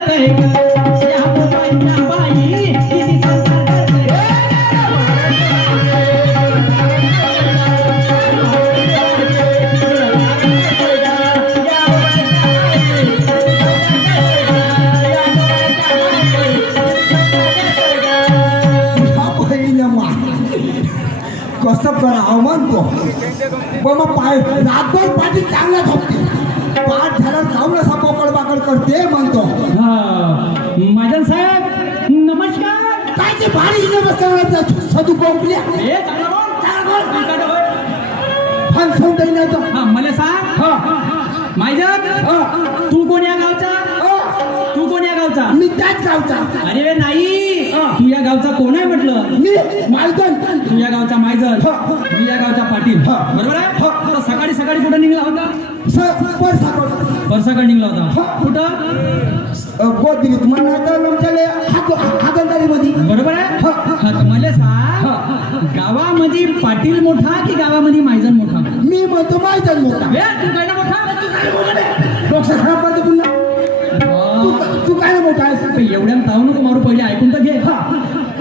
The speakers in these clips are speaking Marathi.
कसं करावं म्हणतो पण मग रातभर पाठी चांगला झोपते पाठ झाला जाऊन असा पोकळ बाकड करते म्हणतो. महाजन साहेब नमस्कार. काय ते भारी नमस्कार सदू कोकल्या फन मला सांग महाजन तू कोण या गावचा? तू कोण या गावचा? मी त्याच गावचा. अरे नाही तू या गावचा कोण आहे म्हटलं? मी मायजन. तू या गावचा मायजन. मी या गावचा पाटील. बरोबर आहे. तर सकाळी सकाळी कुठं निघला होता? परसाकडे निघला होता. कुठं? गोदरीत मध्ये. बरोबर आहे. तर मला सांग गावामध्ये पाटील मोठा की गावामध्ये मायजन मोठा? मी म्हणतो मायजन मोठा. तू काय ना मोठा? डोक्यात खराब करतो पुन्हा. तू काय मोठा आहेस? एवढ्या ताव नको मारू, पहिले ऐकून तर घे.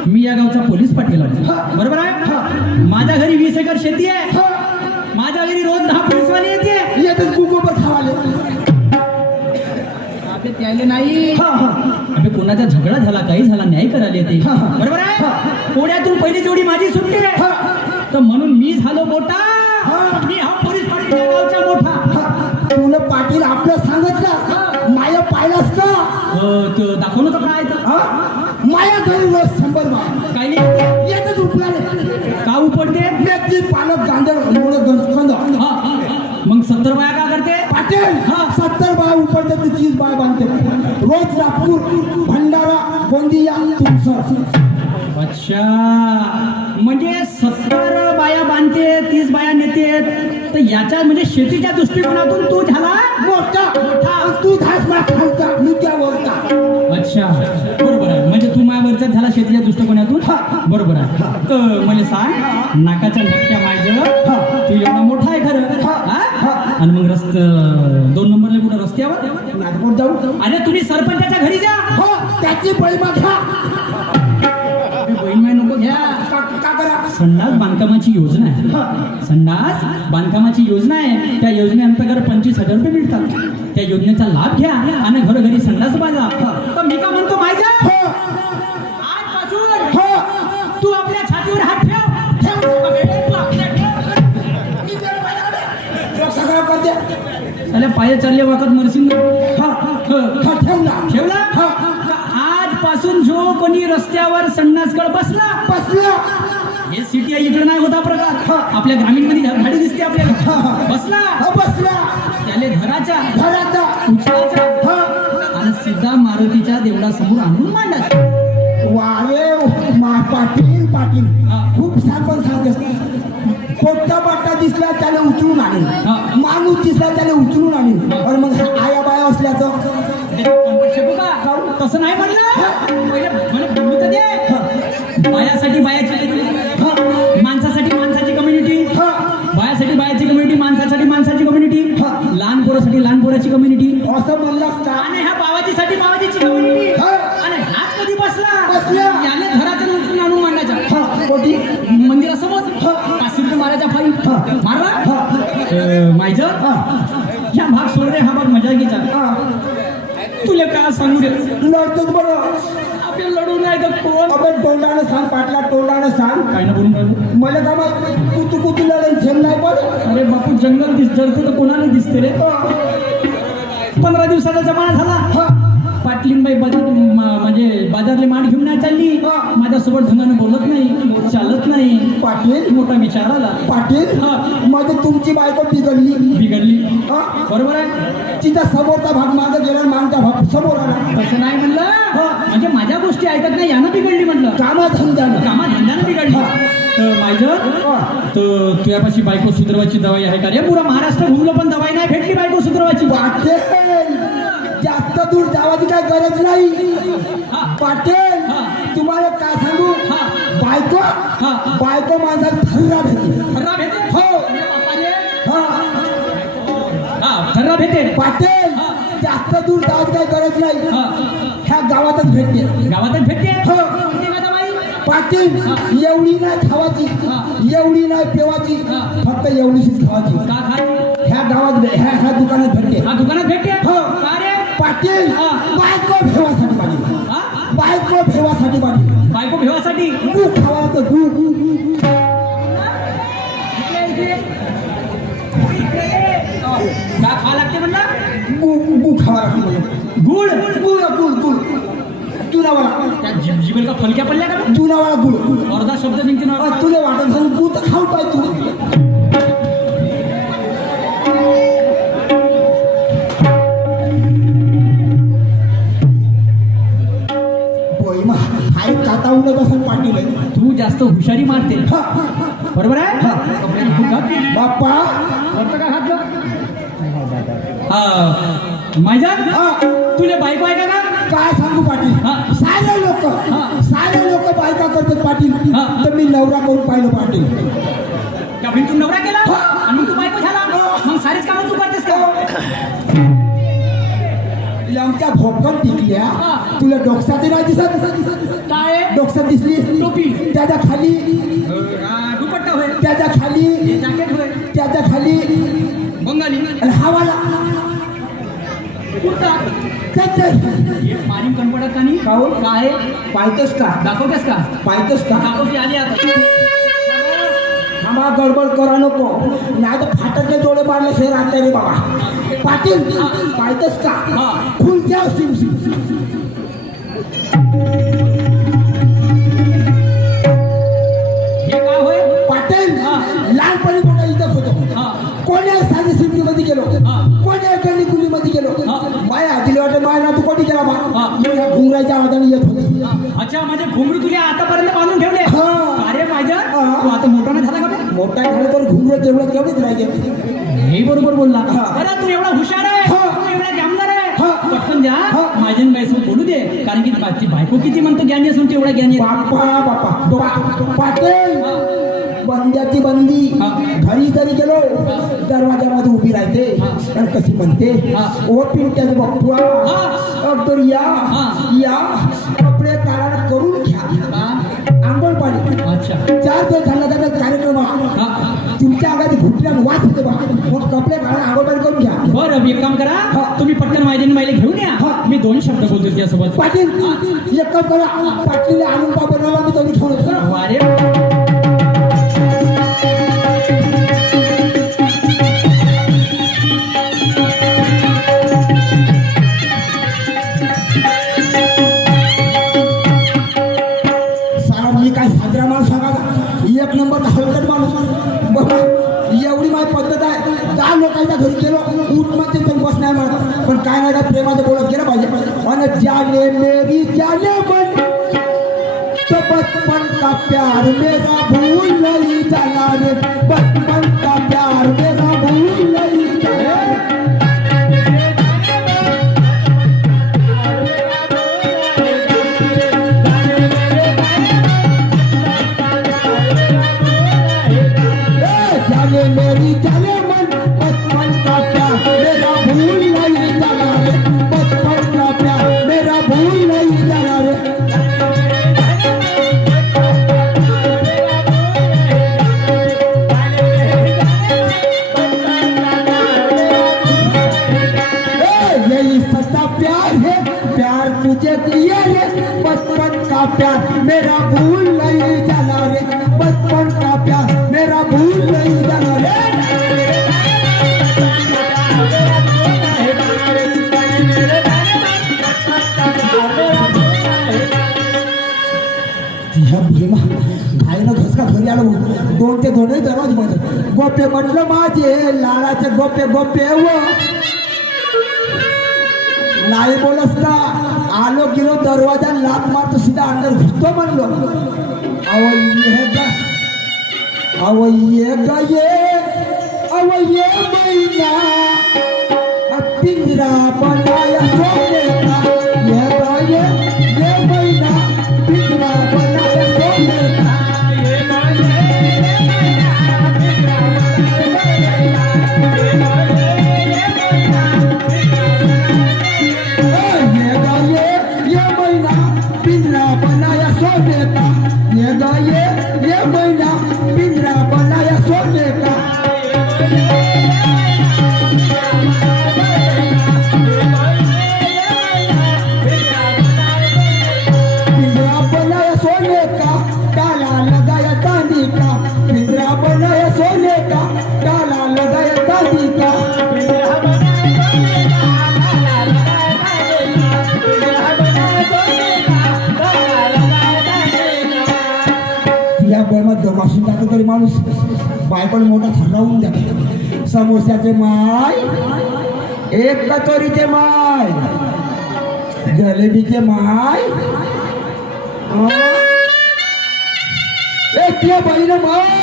मी या गावचा पोलीस पाटील आहे. बरोबर आहे. माझ्या घरी 20 एकर शेती आहे. माझ्या घरी रोज 10 पोलीसवाले येते. येतच गुगोबर खावाले त्याले नाही. अबे कोणाचा झगडा झाला काही झाला न्याय करायला येते. बरोबर आहे. पुण्यातून पहिली जोडी माझी सुटली तर म्हणून मी झालो मोठा. मी हा पोलीस पाटील या गावचा मोठा. तुला पाटील आपलं सांगितलं माया पाहिलास का? दाखवलं तर काय माया घरी रोज 100 बाय काही नाही येतच उपलाले. का उपडते? मेथी पालक गांजर गंज. मग 70 बाया का करते? पाटील 70 बाय उपडते तर 30 बाय बांधते. रोज नागपूर भंडारा गोंदिया तुमचं. अच्छा म्हणजे 70 बाया बांधते 30 बाया नेते. तर याच्या म्हणजे शेतीच्या दृष्टिकोनातून तू झाला मोठा. तू झास मा खालचा मी त्यावरचा. अच्छा बरोबर आहे. म्हणजे तू मायावरचा झाला शेतीच्या दृष्टिकोनातून. बरोबर आहे. तर मला सांग नाकाच्या नक्क्या माझं तू एवढा मोठा आहे खरं. आणि मग 2 नंबरला कुठं रस्त्यावर नागपूर जाऊ? अरे तुम्ही सरपंचाच्या घरी जा. त्याची बैमा घ्या. बहीण नको घ्या. का करा? संडास बांधकामाची योजना आहे. संडास बांधकामाची योजना आहे. त्या योजनेअंतर्गत 25,000 रुपये मिळतात. त्या योजनेचा लाभ घ्या आणि घरोघरी संडास बांधा. तर मी का म्हणतो माहिती आजपासून तू आपल्या छातीवर हात ठेव. त्याला पाय चालले वाकत मरसिंग. ठेवला. आजपासून जो कोणी रस्त्यावर संडासकड बसला हे सिटी आहे इकडे नाही होता प्रकार. आपल्या ग्रामीण मध्ये गाडी दिसते आपल्याला. बसला त्याले घराच्या उचलाचा आणि सीधा मारुतीच्या देवळासमोर आणून मांडायचा. वारे पाटील खूप छान सांगत. कोणता बाटा दिसला त्याला उचलून आणेल. माणूस दिसला त्याला उचलून आणेल. आणि मग आया बाया असल्याचं तसं नाही म्हणलं. पहिले बोलू तर दे. बायासाठी बायाची माणसासाठी माणसाची कम्युनिटी. बायासाठी बायाची कम्युनिटी. माणसासाठी माणसाची कम्युनिटी. लहान पोरासाठी लहान पोराची कम्युनिटी. असं म्हणलं का? आणि ह्या बाबाजीसाठी बाबाजीची कम्युनिटी. आणि हात कधी बसला याने घराच्या उचलून आणून मांडायचा. मंदिरासमोर 500 रुपये मारायचा फाईन. मारला मायजर ह्या भाग सोड रे. हा भाग मजा घ्यायचा. तुला काय सांगू रे? लढतोच बरं. आपल्याला लढू नाही तर कोण? आपण तोंडानं सांग पाटला. तोंडानं सांग. काय ना बोलून राहिलो मला का माहिती कुतू लढेल झेल नाही पण. अरे बापू जंगल जळतं तर कोणाला दिसते रे? 15 दिवसाचा जमाना झाला. पाटलीनबाई म्हणजे बाजारले माठ घेऊन नाही चालली. माझ्यासोबत ढंगाने बोलत नाही चालत नाही. पाटील मोठा विचार आला. पाटील मध्ये तुमची बायको बिघडली. बरोबर आहे. तिचा समोरचा भाग मागे गेला मागचा भाग समोर आला. तसं नाही म्हणलं. म्हणजे माझ्या गोष्टी ऐकत नाही यानं बिघडली म्हटलं. कामाधंद्यानं बिघडली. तर मायजर तर तुझ्यापाशी बायको सुधरवायची दवाई आहे का रे? पुरा महाराष्ट्र घुमलं पण दवाई नाही भेटली बायको सुधरवायची. जास्त दूर जावायची काय गरज नाही. पाटील तुम्हाला काय सांगू? बायको माणसात थर्रा भेटे. थर्रा भेटे. पाटील जास्त दूर जावायची काय गरज नाही. गावातच भेटते. गावातच भेटते. हो. कोणती गाथा बाई? पाटील एवढी नाही खावाची, एवढी नाही पेवाची, फक्त एवढीशीच खावाची. का खाय? ह्या गावात ह्या दुकानात भेटते. हा दुकानात भेटते. हो. का रे? पाटील बायको भेवासाठी पाटील, हा? बायको भेवासाठी पाटील. बायको भेवासाठी. गू खावा तर गू. का खा लागते म्हणला? गू गू खावा लागते म्हणून. गुळ. गुळ गुळ गुळ जुनावाला, त्या जिबेल का फलक्या पडल्या का? जुनावाला गुळ. अर्धा शब्द निघते ना. तुला वाटत झालं गू तर खाऊ पाय तू. हाय काता उलट असं पाटील आहे. तू जास्त हुशारी मारते. हा, बरोबर आहे. हा. कपड्याला खूप घात. बाप्पा वरतं का घातलं? मैदान हा. तुला बायको आहे का? काय सांगू पाटील, हा. सारे लोक बायका करतात पाटील. हा. तर मी नवरा करून पाहिलं पाटील. का भिंतू नवरा केला हा. आणि तू बायको झाला. मग सारीच कामं तू करतेस का? आमच्या भोकन टिकल्या. हा. तुला डोक्यात नाही दिसत? काय? डोक्यात दिसली टोपी. त्याच्या खाली, दुपट्टा होय. त्याच्या खाली, जॅकेट होय. त्याच्या खाली बंगाली. आणि हवाला कुर्ता. त्याच्या खाली. एक मारीन कणपडत का नाही? काहून? काय पाहतोस का? दाखवतेस का? पाहतोस का? दाखवते आली आता. आम्हा गडबड करा नको, नाही तर फाटकले जोडे मारले शेर आणले रे बाबा. पाटील पाहतोस का? हा. खुलत्या सिम सिम. हे काय होय? पाटील हा. लहानपणी मोठा इथंच होतो. हा. कोण्या साधी सिमटी मध्ये गेलो, हा. कोण्या गल्ली गुल्ली मध्ये गेलो. हा. माया दिली वाटत माया तू कोणी गेला बा. हा. मी ह्या घुंगराच्या आवाजाने येत होती. अच्छा, माझे घुंगरू तुला आतापर्यंत बांधून ठेवले. हा. अरे माझ्या हा. तू आता मोठा नाही झाला का बे? मोठा झालं तर घुंगरं तेवढं तेवढेच राहिले. हे बरोबर बोलला. हा. अरे तू एवढा हुशार आहे. हा. तू एवढा ज्ञानदार आहे. हा. पटकन जा. हा. माझ्या बाईसोबत बोलू दे, कारण की ती बायको किती म्हणतो ज्ञानी असून तेवढा ज्ञानी आहे. बाप्पा पाटील बंद्याची बंदी. हा. घरी जरी गेलो दरवाजामध्ये उभी राहते. हा. आणि कशी म्हणते, हा. ओ पिंट्याचे बाप्पा हा. अगदर या हा. या कपडे काढा करून घ्या. आंघोळ पाणी. अच्छा. 4 दिवस झाला त्याचा कार्यक्रम. हा. हा. तुमच्या अंगात घुटल्या वास होते बा. मग कपडे काढा आंघोळ पाणी करून घ्या. बरं, एक काम करा. हा. तुम्ही पटकन माझ्या बाईला घेऊन या. हा. मी 2 शब्द बोलतो त्यासोबत. पाटील एक काम करा, पाटील आणून पा बनवला मी तुम्ही ठेवलं का? अरे सारा मी काय साजरा माणूस सांगा का? एक नंबर हलकट माणूस बघा. एवढी माझी पद्धत आहे. 10 लोकांच्या घरी गेलो उठमध्ये पण बस नाही म्हणत, पण काय नाही का प्रेमाचं बोलत गेलं पाहिजे. आणि जाने मेरी जाने मन तो बचपन का प्यार मेरा भूल नहीं जाना रे. बचपन का प्यार मेरा भूल नहीं जाना रे. जाने मेरी जाने मन बचपन का प्यार मेरा भूल नहीं जाना रे. बचपन का प्यार मेरा भूल नहीं जाना रे. यही सच्चा प्यार है, प्यार तुझे लिए रे. बचपन का प्यार मेरा भूल नहीं जाना रे. बचपन का प्यार मेरा भूल नहीं जाना रे. घाईनं घसका घरी आलो. 2 ते 2 दरवाजे बंद. गोपे म्हटलं माझे लाडाचे गोपे गोपे व नाही बोलस का. आलो गेलो दरवाजा लात मारतो सीधा अंदर घुसतो म्हणलो. अवये मैना पिंजरा बनाया सोने का. ये मैना पिंजरा बनाया सोने का. ये बसून जातो तरी माणूस बायकोला मोठा ठरवून जातो. समोस्याचे माय, एक कचोरीचे माय, जलेबीचे माय, एक त्या बाईनं माय.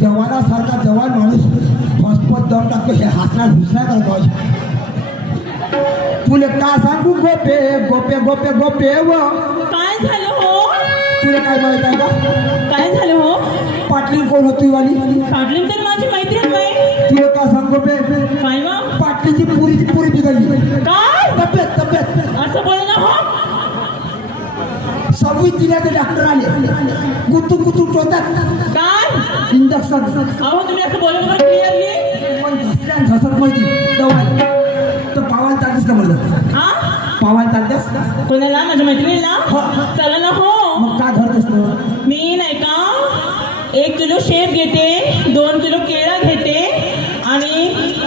जवानासारखा जवान माणूस हॉस्पट दम टाकतो. हे हसणार हुसणार करतो. तुले का सांगू गोपे गोपे गोपे गोपे व काय झालं हो? तुला काय माहित आहे का? काय झालं हो? पाटली कोण होती वाली? पाटलीन तर माझी मैत्रीण बाई. तुला का सांग गोपे? काय मग? पाटलीची पुरी बिघडली. काय तब्येत असं बोल ना हो? 26 जिल्ह्याचे डॉक्टर आले. गुतू टोतात काय इंजेक्शन. अहो तुम्ही असं बोलत बरं क्लिअरली. पण घसत माहिती दवा तर पावायला चालतेस का म्हणलं? हा पावायला चालतेस? कोणाला? माझ्या मैत्रिणीला. चला ना हो. मग काय धरत असतो? मी नाही का 1 किलो शेप घेते, 2 किलो केळा घेते आणि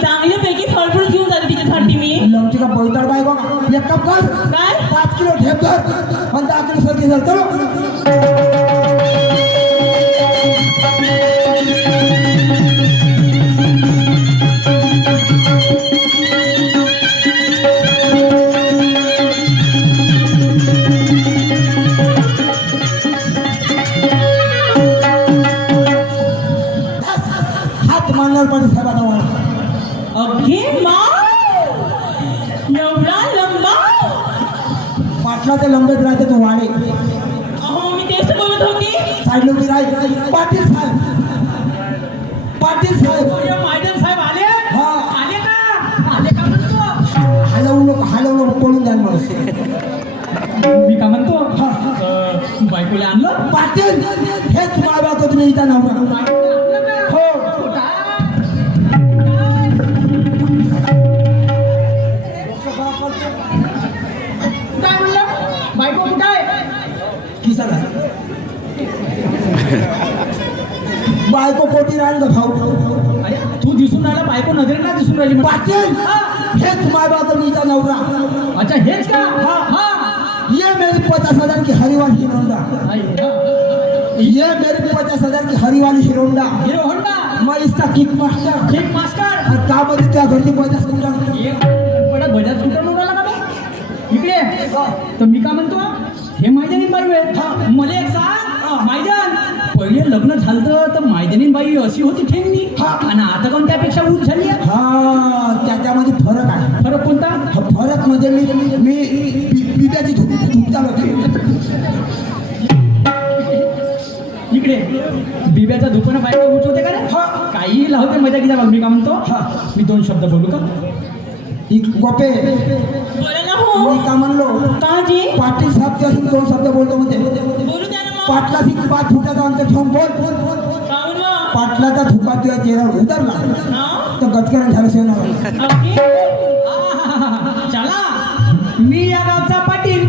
चांगल्यापैकी फळफळ घेऊन जाते तिच्यासाठी मी. लमची का बैताड बाय बघा. एक कप कर. काय 5 किलो ठेप धर आणि 10 किलो सरकी धर. हात मारणार पण साहेबाचा वाळा. अगदी एवढा लंबा. पाटलाच्या लंबेत राहते तो वाडे. अहो मी तेच बोलत होती. साईड लोक राह. पाटील साहेब मायदन साहेब आले. हा. आले का म्हणतो? हलवू नको पळून द्या माणूस. मी का म्हणतो? बायकोला आणलं. पाटील हे तुम्हाला बाबा तुम्ही इथं नव्हता. हो काय म्हणलं? बायको कुठं आहे? किसा बायको पोटी राहिलं भाऊ. अरे तू दिसून राहिला, बायको नजरेला दिसून राहिली. पाटील हे तुम्हाला बाबा तुम्ही इथं नवरा. अच्छा हेच का? हा ये मेरी 50,000 की हरिवाली हिरोंडा. ये मेरी 50,000 की हरिवाली हिरोंडा. Hero Honda. मैं इसका किक मास्टर. ठीक मास्टर. और का बरं त्या घरची 50 स्कूटर. एक बडा बजाज स्कूटर उडाला का बे? इकडे तर मी का म्हणतो? हे मैदानी बाई आहे. मला एक सांग मैदान, पहिले लग्न झालं तर मैदानी बाई अशी होती ठेंगणी आणि आता कोण त्यापेक्षा उंच झाली आहे. हा त्याच्यामध्ये फरक आहे. फरक कोणता? हा फरक म्हणजे मी पित्याची धूप चालवते. इकडे बिब्याच्या धुपानं बायका उंच होते का रे? काही लावते मजा की बघ. मी का म्हणतो? मी 2 शब्द बोलू का? गोपे बोला ना हो. मी का म्हणलो? काजी पाटील साहेब असून 2 शब्द बोलतो म्हणजे बोलू द्या ना मग. पाटलाची 5 फुटाचा अंतर ठेवून बोल. काहून मग? पाटलाचा धुपा तुझ्या चेहऱ्यावर उतरला हा? तर गचकरण झालं शेणार. अगदी चला मी या गावचा पाटील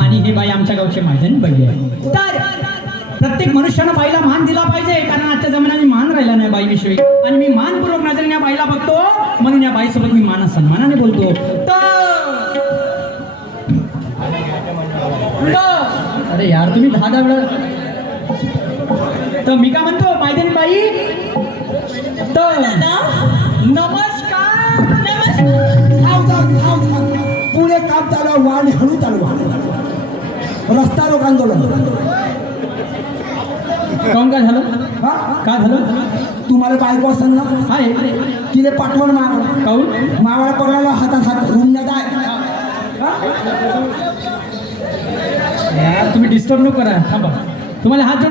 आणि हे बाई आमच्या गावचे मैदानी बाई आहे. तर प्रत्येक मनुष्यानं बाईला मान दिला पाहिजे, कारण आजच्या जमान्यात मान राहिला नाही बाईविषयी. आणि मी मानपूर्वक नजरेने या बाईला बघतो, म्हणून या बाईसोबत मी मान सन्मानाने बोलतो. अरे यार तुम्ही 10 वेळा. तर मी का म्हणतो मैदानी बाई? तर नमस्कार. पुढे काम चालू वाढ हळू चालू. रस्ता रोक आंदोलन. काऊन काय झालं? हा काय झालं? तुम्हाला बायको असेल ना? काय तिने पाठवण मागवलं. काऊन? मावाला पकडायला हातात हात रुमण्यात आहे. तुम्ही डिस्टर्ब नको करा. थांबा. तुम्हाला हात जोड